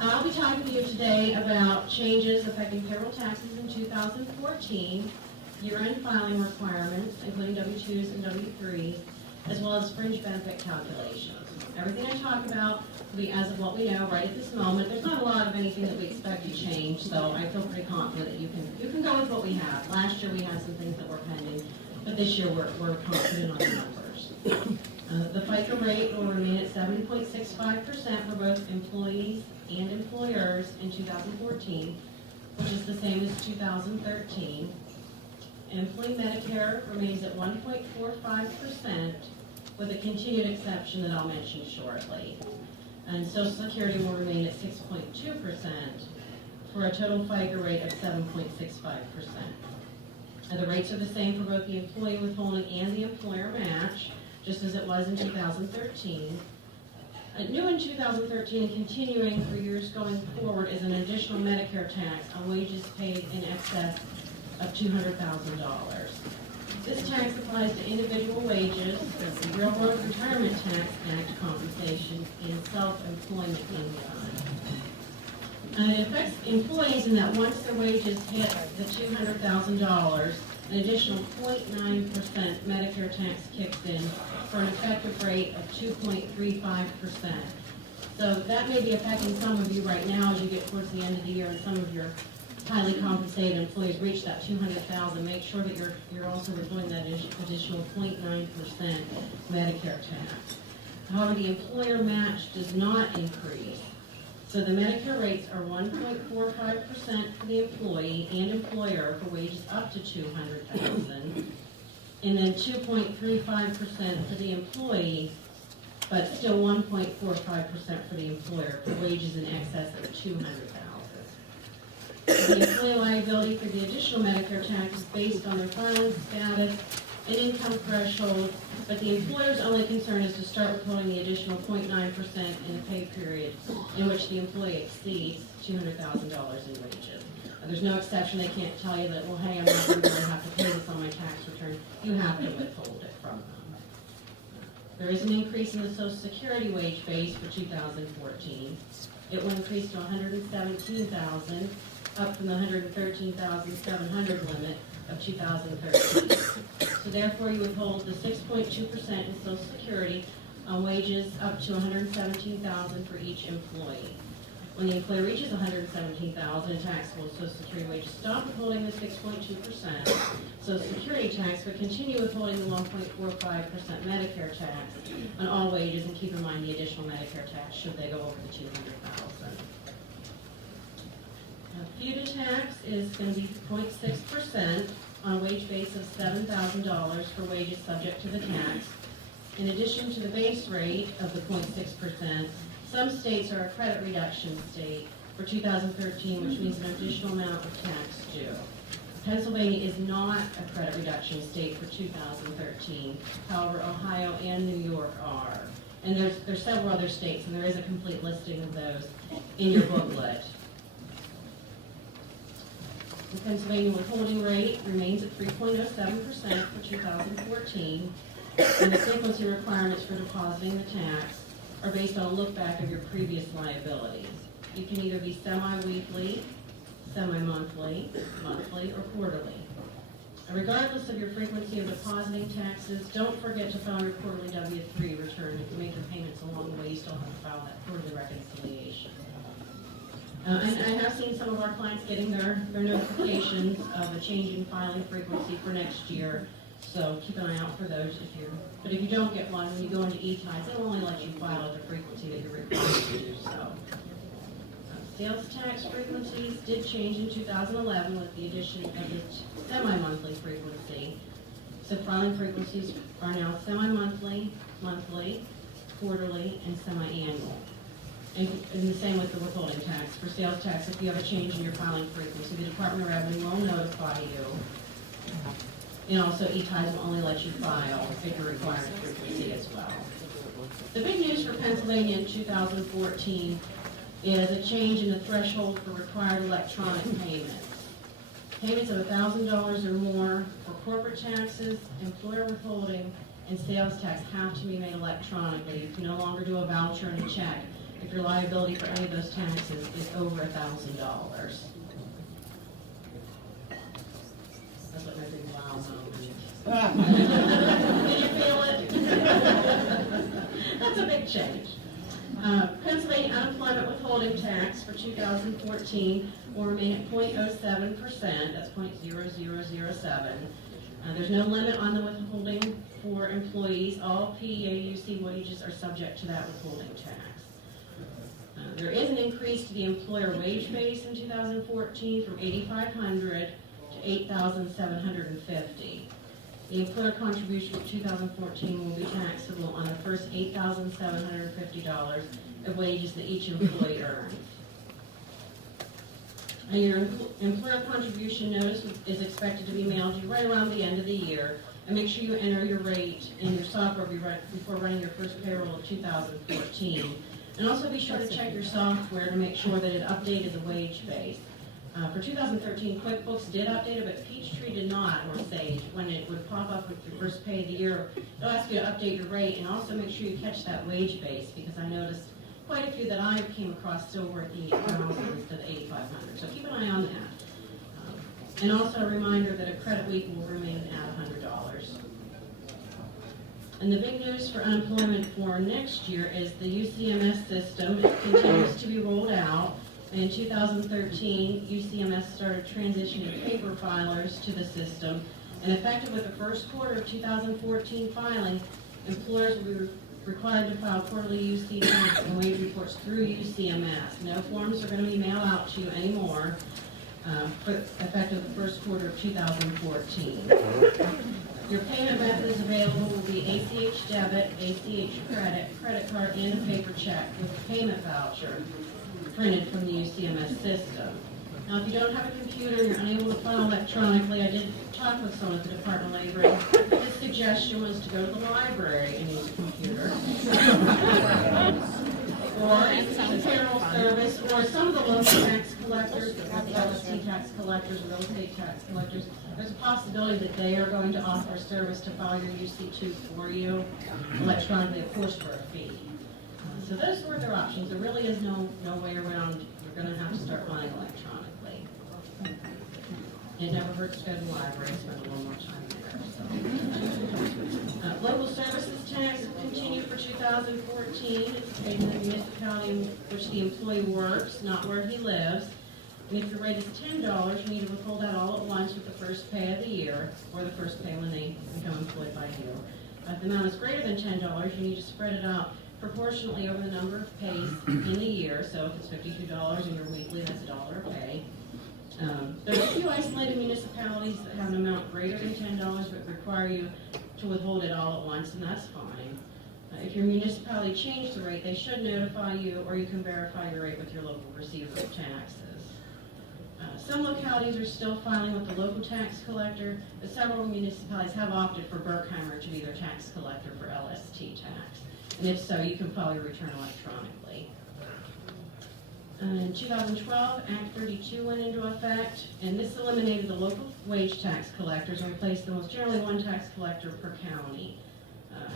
I'll be talking to you today about changes affecting payroll taxes in 2014, year-end filing requirements, including W-2s and W-3s, as well as fringe benefit calculations. Everything I talk about will be as of what we know right at this moment. There's not a lot of anything that we expect to change, so I feel pretty confident that you can go with what we have. Last year we had some things that were pending, but this year we're confident on the numbers. The FICA rate will remain at 7.65% for both employees and employers in 2014, which is the same as 2013. Employee Medicare remains at 1.45%, with a continued exception that I'll mention shortly. And Social Security will remain at 6.2%, for a total FICA rate of 7.65%. The rates are the same for both the employee withholding and the employer match, just as it was in 2013. New in 2013 and continuing for years going forward is an additional Medicare tax on wages paid in excess of $200,000. This tax applies to individual wages, Railroad Retirement Tax Act compensation, and self-employment income. It affects employees in that once their wages hit the $200,000, an additional 0.9% Medicare tax kicks in for an effective rate of 2.35%. So that may be affecting some of you right now as you get towards the end of the year, and some of your highly compensated employees reach that $200,000. Make sure that you're also reporting that additional 0.9% Medicare tax. However, the employer match does not increase. So the Medicare rates are 1.45% for the employee and employer for wages up to $200,000, and then 2.35% for the employee, but still 1.45% for the employer for wages in excess of $200,000. The employee liability for the additional Medicare tax is based on their filing status and income threshold, but the employer's only concern is to start withholding the additional 0.9% in the pay period in which the employee exceeds $200,000 in wages. There's no exception. They can't tell you that, well, hey, I'm not going to have to pay this on my tax return. You have to withhold it from them. There is an increase in the Social Security wage base for 2014. It will increase to $117,000, up from the $113,700 limit of 2013. So therefore, you withhold the 6.2% in Social Security on wages up to $117,000 for each employee. When the employer reaches $117,000 in taxable Social Security wages, stop withholding the 6.2% Social Security tax, but continue withholding the 1.45% Medicare tax on all wages, and keep in mind the additional Medicare tax should they go over the $200,000. FUTA tax is going to be 0.6% on a wage base of $7,000 for wages subject to the tax. In addition to the base rate of the 0.6%, some states are a credit reduction state for 2013, which means an additional amount of tax due. Pennsylvania is not a credit reduction state for 2013. However, Ohio and New York are. And there's several other states, and there is a complete listing of those in your booklet. The Pennsylvania withholding rate remains at 3.07% for 2014, and the frequency requirements for depositing the tax are based on a look back of your previous liabilities. You can either be semi-weekly, semi-monthly, monthly, or quarterly. And regardless of your frequency of depositing taxes, don't forget to file your quarterly W-3 return. If you make your payments along the way, you still have to file that quarterly reconciliation. And I have seen some of our clients getting their notifications of a change in filing frequency for next year. So keep an eye out for those but if you don't get one, when you go into e-ties, it'll only let you file at the frequency that you're required to do so. Sales tax frequencies did change in 2011 with the addition of the semi-monthly frequency. So filing frequencies are now semi-monthly, monthly, quarterly, and semi-annual. And the same with the withholding tax. For sales tax, if you have a change in your filing frequency, the Department of Revenue will notify you. And also, e-ties will only let you file at your required frequency as well. The big news for Pennsylvania in 2014 is a change in the threshold for required electronic payments. Payments of $1,000 or more for corporate taxes, employer withholding, and sales tax have to be made electronically. You can no longer do a voucher and a check. if your liability for any of those taxes is over $1,000. That's what my big wow moment. Did you feel it? That's a big change. Pennsylvania unemployment withholding tax for 2014 will remain at 0.07%. That's 0.0007. There's no limit on the withholding for employees. All PAUC wages are subject to that withholding tax. There is an increase to the employer wage base in 2014 from $8,500 to $8,750. The employer contribution for 2014 will be taxable on the first $8,750 of wages that each employee earns. Your employer contribution notice is expected to be mailed you right around the end of the year. And make sure you enter your rate in your software before running your first payroll of 2014. And also be sure to check your software to make sure that it updated the wage base. For 2013, QuickBooks did update it, but Peachtree did not, or Sage. When it would pop up with your first pay of the year, it'll ask you to update your rate, and also make sure you catch that wage base, because I noticed quite a few that I came across still were at the 8,000 instead of 8,500. So keep an eye on that. And also a reminder that a credit week will remain at $100. And the big news for unemployment for next year is the UCMS system continues to be rolled out. In 2013, UCMS started transitioning paper filers to the system, and effective with the first quarter of 2014 filing, employers will be required to file quarterly UC tax and wage reports through UCMS. No forms are going to be mailed out to you anymore, effective the first quarter of 2014. Your payment methods available will be ACH debit, ACH credit card, and a paper check with a payment voucher printed from the UCMS system. Now, if you don't have a computer and you're unable to file electronically, I did talk with someone at the Department of Labor, and his suggestion was to go to the library and use a computer. Or the Payroll service, or some of the local tax collectors, the LST tax collectors, real estate tax collectors, there's a possibility that they are going to offer a service to file your UC2 for you electronically, of course, for a fee. So those were their options. There really is no way around. You're going to have to start filing electronically. It never hurts to go to the library and spend a little more time there. So. Local services tax will continue for 2014. It's paid in the municipality in which the employee works, not where he lives. And if your rate is $10, you need to withhold that all at once with the first pay of the year, or the first pay when they become employed by you. If the amount is greater than $10, you need to spread it out proportionately over the number of pays in the year. So if it's $52 and you're weekly, that's $1 a pay. There's a few isolated municipalities that have an amount greater than $10 but require you to withhold it all at once, and that's fine. If your municipality changed the rate, they should notify you, or you can verify your rate with your local receiver of taxes. Some localities are still filing with the local tax collector, but several municipalities have opted for Berkheimer to be their tax collector for LST tax. And if so, you can file your return electronically. In 2012, Act 32 went into effect, and this eliminated the local wage tax collectors and replaced them with generally one tax collector per county.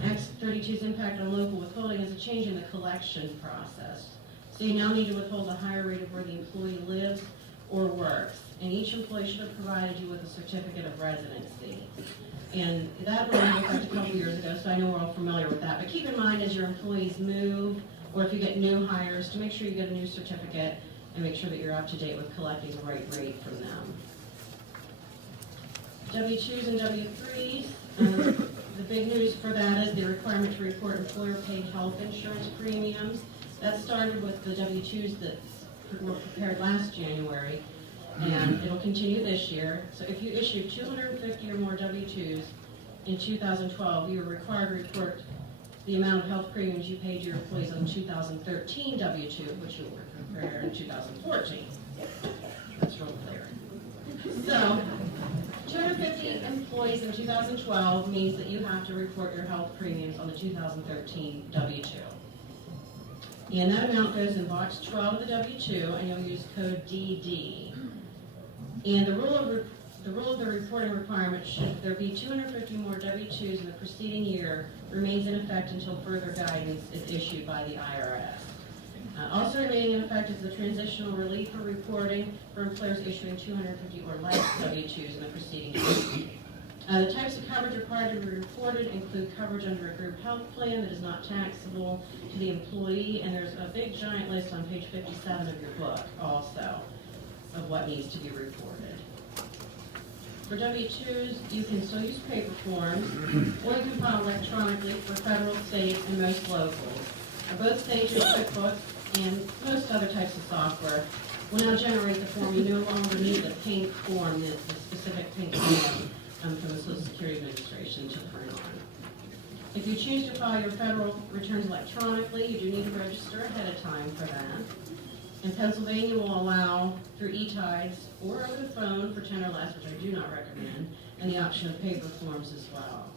Act 32's impact on local withholding is a change in the collection process. So you now need to withhold the higher rate of where the employee lives or works, and each employee should have provided you with a certificate of residency. And that went into effect a couple years ago, so I know we're all familiar with that. But keep in mind, as your employees move, or if you get new hires, to make sure you get a new certificate and make sure that you're up to date with collecting the right rate from them. W-2s and W-3s, the big news for that is the requirement to report employer-paid health insurance premiums. That started with the W-2s that were prepared last January, and it'll continue this year. So if you issue 250 or more W-2s in 2012, you're required to report the amount of health premiums you paid your employees on 2013 W-2, which you were prepared in 2014. That's real clear. So 250 employees in 2012 means that you have to report your health premiums on the 2013 W-2. And that amount goes in box 12 of the W-2, and you'll use code DD. And the rule of the reporting requirement, should there be 250 more W-2s in the preceding year, remains in effect until further guidance is issued by the IRS. Also remaining in effect is the transitional relief for reporting for employers issuing 250 or less W-2s in the preceding year. The types of coverage required to be reported include coverage under a group health plan that is not taxable to the employee, and there's a big giant list on page 57 of your book also of what needs to be reported. For W-2s, you can still use paper forms, or you can file electronically for federal, state, and most locals. Both stages, QuickBooks, and most other types of software will now generate the form. You no longer need the pink form, the specific pink form from the Social Security Administration to print on. If you choose to file your federal returns electronically, you do need to register ahead of time for that. And Pennsylvania will allow through e-tides or over the phone for 10 or less, which I do not recommend, and the option of paper forms as well.